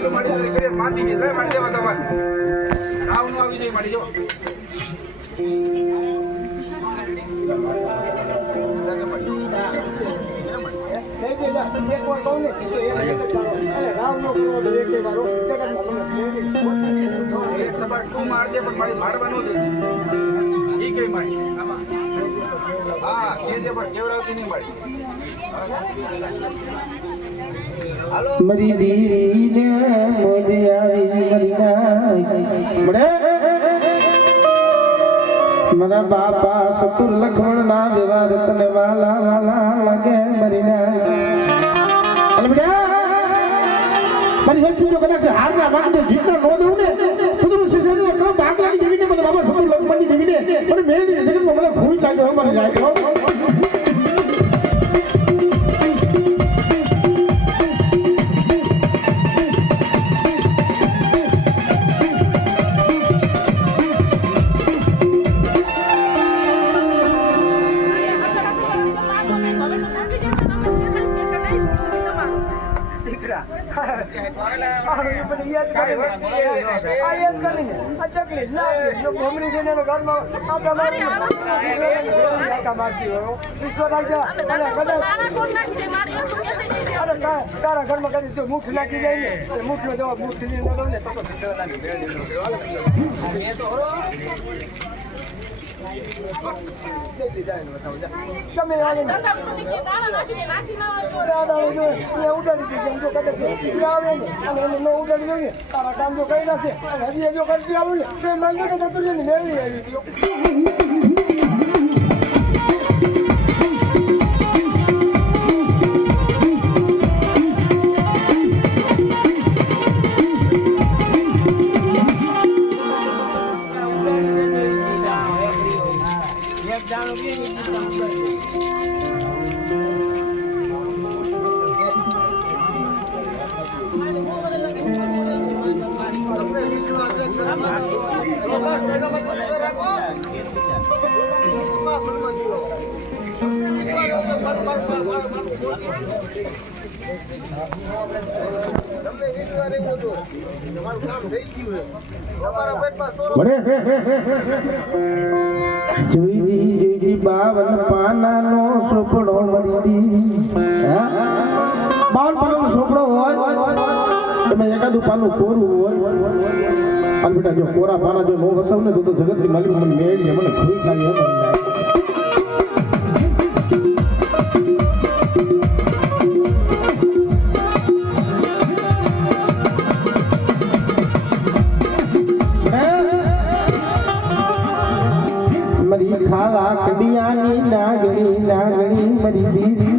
પેલું મારી ઘરે માંદી ગઈ લે મારી દેવા તમારે રાવ નો આવી જાય મારી જો એક વાર કહું ને રાવ નો મારો તું મારજે પણ મારી મારવાનો દે ઈ કઈ મારી હા કે જે પણ કેવરાવતી નહીં મારી મરી દીને મોજ આવી મરીના બડે મરા બાપા સતુર લખણ ના વ્યવહાર તને વાલા વાલા લાગે મરીના અલે બડ્યા મારી વસ્તુ જો કદાચ હારના વાગને જીતના નો દઉં ને તો સિદ્ધાંત કરો ભાગ લાગી દેવીને મને બાબા સતુર લખમણની દેવીને મને મેળવી જગતમાં મને ખોઈ લાગ્યો મારી જાય તારા ઘરમાં કદી જો મુઠ નાખી જાય ને મુઠ નો જવાબ મુઠ ની ને તો તમે ઉડાડી તારા કામ જો કરી નાખે હજી જો કરતી આવું ને તો મંદિર જતું ને મેળવી આવી જોઈજી 52 પાનાનો સોપડો મરી દીધી 52 પાનાનો સોપડો હોય તમે એકાદું પાનું કોરું હોય અને બેટા જો કોરા પાના જો નો વસવ ને તો જગતની માલિક મને મેળી મને ખોઈ થાય મરી ખાલા કડિયાની નાગણી મરી દીધી